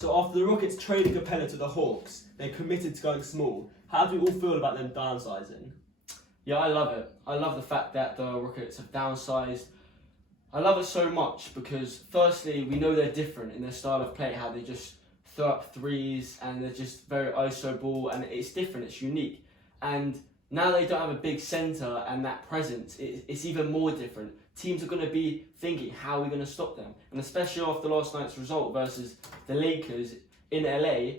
So after the Rockets traded Capella to the Hawks, they committed to going small. How do we all feel about them downsizing? Yeah, I love it. I love the fact that the Rockets have downsized. I love it so much because, firstly, we know they're different in their style of play, how they just throw up threes and they're just very ISO ball, and it's different, it's unique. And now they don't have a big centre and that presence, it's even more different. Teams are going to be thinking, how are we going to stop them? And especially after last night's result versus the Lakers in LA,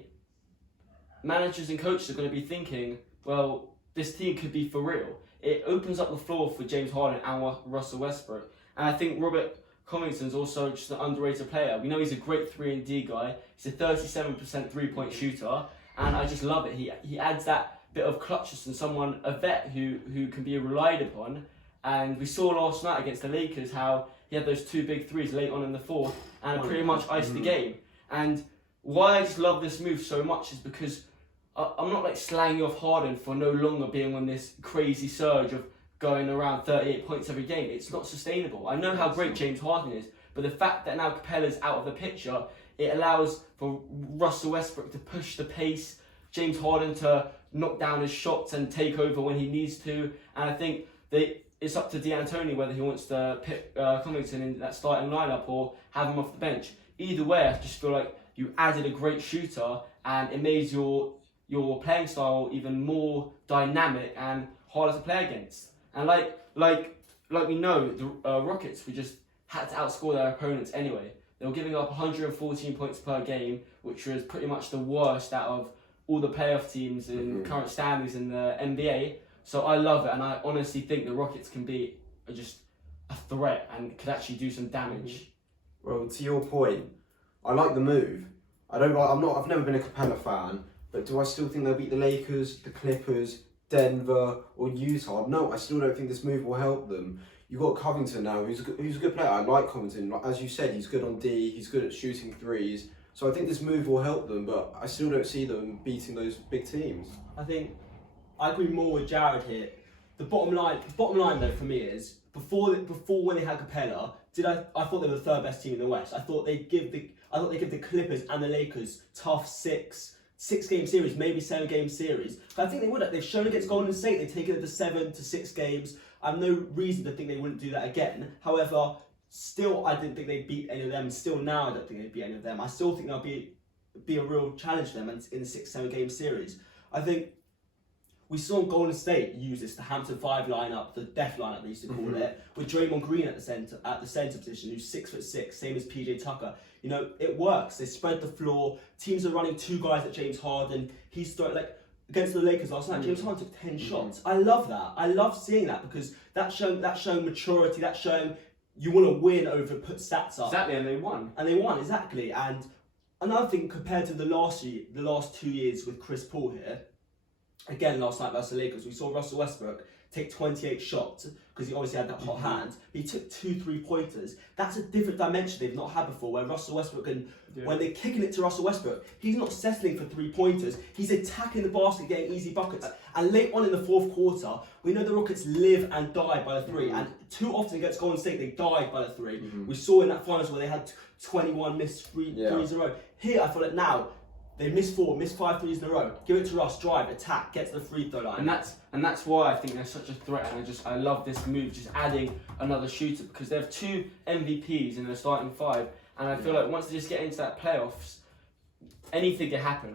managers and coaches are going to be thinking, well, this team could be for real. It opens up the floor for James Harden and Russell Westbrook. And I think Robert Covington's also just an underrated player. We know he's a great 3-and-D guy. He's a 37% three-point shooter, and I just love it. He adds that bit of clutchness and someone, a vet who can be relied upon. And we saw last night against the Lakers how he had those 2 big threes late on in the fourth and pretty much iced the game. And why I just love this move so much is because I'm not like slanging off Harden for no longer being on this crazy surge of going around 38 points every game. It's not sustainable. I know how great James Harden is, but the fact that now Capella's out of the picture, it allows for Russell Westbrook to push the pace, James Harden to knock down his shots and take over when he needs to. And I think it's up to D'Antoni whether he wants to pick Covington in that starting lineup or have him off the bench. Either way, I just feel like you added a great shooter and it made your playing style even more dynamic and harder to play against. And like we know, the Rockets, we just had to outscore their opponents anyway. They were giving up 114 points per game, which was pretty much the worst out of all the playoff teams in current standings in the NBA. So I love it, and I honestly think the Rockets can be just a threat and could actually do some damage. Well, to your point, I like the move. I've never been a Capella fan, but do I still think they'll beat the Lakers, the Clippers, Denver, or Utah? No, I still don't think this move will help them. You've got Covington now, who's a good player. I like Covington. As you said, he's good on D, he's good at shooting threes. So I think this move will help them, but I still don't see them beating those big teams. I agree more with Jared here. The bottom line though for me is before when they had Capella, I thought they were the third best team in the West. I thought they'd give the Clippers and the Lakers tough six-game series, maybe 7-game series. But I think they would have. They've shown against Golden State, they've taken it to 7 to 6 games. I have no reason to think they wouldn't do that again. However, still I didn't think they'd beat any of them. Still now I don't think they'd beat any of them. I still think they'll be a real challenge to them in the 6-7-game series. I think we saw Golden State use this, the Hampton 5 lineup, the death lineup they used to call it, with Draymond Green at the center position, who's 6'6", same as PJ Tucker. You know, it works. They spread the floor. Teams are running 2 guys at James Harden. He's against the Lakers last night. James Harden took 10 shots. I love that. I love seeing that because that's showing maturity. That's showing you want to win over put stats up. Exactly, and they won. Exactly. And another thing compared to the last 2 years with Chris Paul here. Again, last night versus the Lakers, we saw Russell Westbrook take 28 shots because he obviously had that hot hand. But he took 2 3-pointers. That's a different dimension they've not had before, where Russell Westbrook when they're kicking it to Russell Westbrook, he's not settling for 3-pointers. He's attacking the basket, getting easy buckets. And late on in the fourth quarter, we know the Rockets live and die by the 3. And too often against Golden State, they died by the 3. We saw in that finals where they had 21 missed threes in a row. Here, I feel like now, they missed 5 threes in a row. Give it to Russ, drive, attack, get to the free throw line. And that's why I think they're such a threat. And I love this move, just adding another shooter because they have 2 MVPs in the starting 5. And I feel like once they just get into that playoffs, anything can happen.